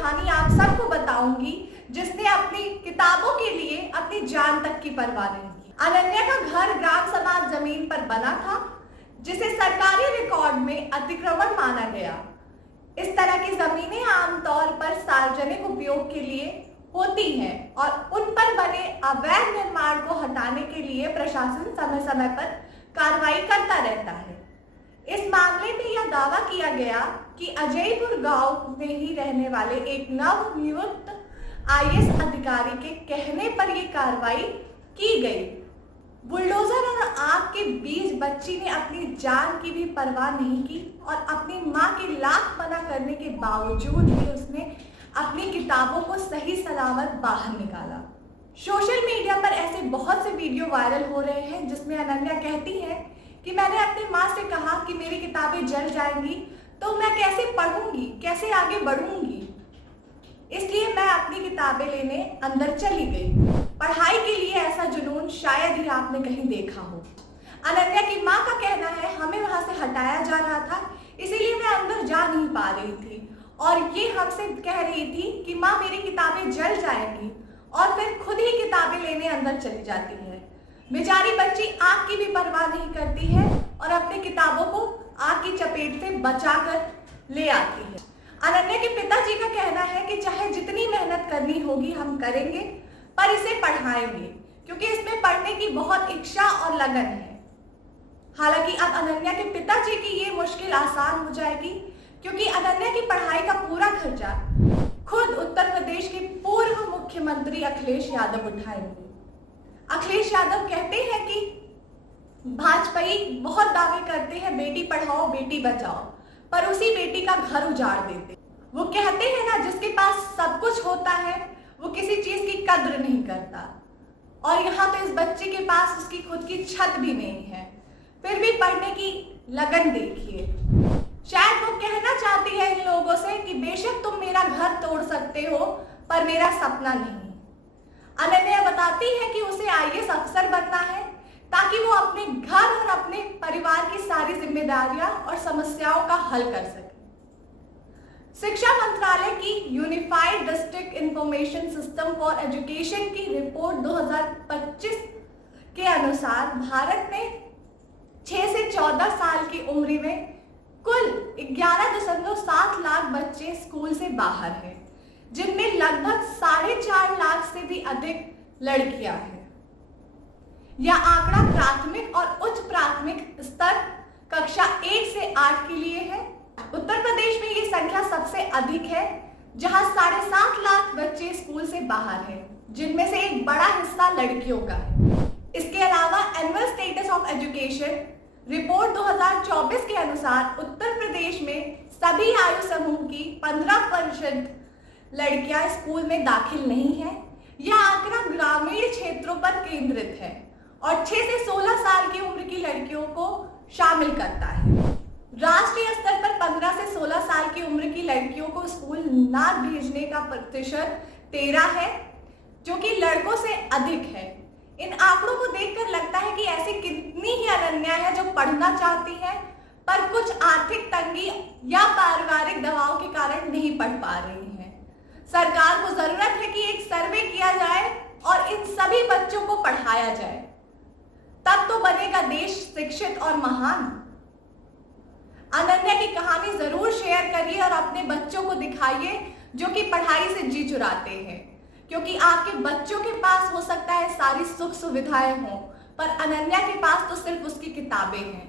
कहानी आप सबको बताऊंगी जिसने अपनी किताबों के लिए अपनी जान तक की परवाह नहीं की। अनन्या का घर ग्राम समाज जमीन पर बना था जिसे सरकारी रिकॉर्ड में अतिक्रमण माना गया। इस तरह की जमीनें आमतौर पर सार्वजनिक उपयोग के लिए होती हैं और उन पर बने अवैध निर्माण को हटाने के लिए प्रशासन समय समय पर कार्रवाई करता रहता है। इस मामले में यह दावा किया गया कि अजयपुर गांव में ही रहने वाले एक नवनियुक्त आईएएस अधिकारी के कहने पर यह कार्रवाई की गई। बुलडोजर और आग के बीच बच्ची ने अपनी जान की भी परवाह नहीं की और अपनी मां की लाख मना करने के बावजूद भी उसने अपनी किताबों को सही सलामत बाहर निकाला। सोशल मीडिया पर ऐसे बहुत से वीडियो वायरल हो रहे हैं जिसमें अनन्या कहती है कि मैंने अपनी माँ से कहा कि मेरी किताबें जल जाएंगी तो मैं कैसे पढ़ूंगी, कैसे आगे बढ़ूंगी, इसलिए मैं अपनी किताबें लेने अंदर चली गई। पढ़ाई के लिए ऐसा जुनून शायद ही आपने कहीं देखा हो। अनन्या की माँ का कहना है हमें वहां से हटाया जा रहा था, इसीलिए मैं अंदर जा नहीं पा रही थी और ये हमसे कह रही थी कि माँ मेरी किताबें जल जाएंगी और फिर खुद ही किताबें लेने अंदर चली जाती है। बेचारी बच्ची आग की भी परवाह नहीं करती है और अपनी किताबों को आग की चपेट से बचाकर ले आती है। अनन्या के पिताजी का कहना है कि चाहे जितनी मेहनत करनी होगी हम करेंगे पर इसे पढ़ाएंगे क्योंकि इसमें पढ़ने की बहुत इच्छा और लगन है। हालांकि अब अनन्या के पिताजी की ये मुश्किल आसान हो जाएगी क्योंकि अनन्या की पढ़ाई का पूरा खर्चा खुद उत्तर प्रदेश के पूर्व मुख्यमंत्री अखिलेश यादव उठाएंगे। अखिलेश यादव कहते हैं कि भाजपाई बहुत दावे करते हैं बेटी पढ़ाओ बेटी बचाओ, पर उसी बेटी का घर उजाड़ देते। वो कहते हैं ना जिसके पास सब कुछ होता है वो किसी चीज की कद्र नहीं करता, और यहाँ तो इस बच्चे के पास उसकी खुद की छत भी नहीं है, फिर भी पढ़ने की लगन देखिए। शायद वो कहना चाहती है इन लोगों से कि बेशक तुम मेरा घर तोड़ सकते हो पर मेरा सपना नहीं। अनन्या बताती है कि उसे आईएएस अफसर बनना है ताकि वो अपने घर और अपने परिवार की सारी जिम्मेदारियां और समस्याओं का हल कर सके। शिक्षा मंत्रालय की unified district information system for education की रिपोर्ट 2025 के अनुसार भारत में 6 से 14 साल की उम्र में कुल 11.7 लाख बच्चे स्कूल से बाहर हैं, जिनमें लगभग 4.5 लाख से भी अधिक लड़कियां हैं। यह आंकड़ा प्राथमिक और उच्च प्राथमिक स्तर कक्षा 1 से 8 के लिए है। उत्तर प्रदेश में ये संख्या सबसे अधिक है जहां 7.5 लाख बच्चे स्कूल से बाहर हैं, जिनमें से एक बड़ा हिस्सा लड़कियों का है। इसके अलावा annual status of education report 2024 के अनुसार उत्तर प्रदेश में सभी आयु समूह की 15% लड़कियां स्कूल में दाखिल नहीं है। यह आंकड़ा ग्रामीण क्षेत्रों पर केंद्रित है और 6 से 16 साल की उम्र की लड़कियों को शामिल करता है। राष्ट्रीय स्तर पर 15 से 16 साल की उम्र की लड़कियों को स्कूल ना भेजने का प्रतिशत 13 है, जो कि लड़कों से अधिक है। इन आंकड़ों को देखकर लगता है कि ऐसी कितनी ही अनन्या है जो पढ़ना चाहती है पर कुछ आर्थिक तंगी या पारिवारिक दबाव के कारण नहीं पढ़ पा रही है। सरकार को जरूरत है कि एक सर्वे किया जाए और इन सभी बच्चों को पढ़ाया जाए, तब तो बनेगा देश शिक्षित और महान। अनन्या की कहानी जरूर शेयर करिए और अपने बच्चों को दिखाइए जो कि पढ़ाई से जी चुराते हैं, क्योंकि आपके बच्चों के पास हो सकता है सारी सुख सुविधाएं हों पर अनन्या के पास तो सिर्फ उसकी किताबें हैं।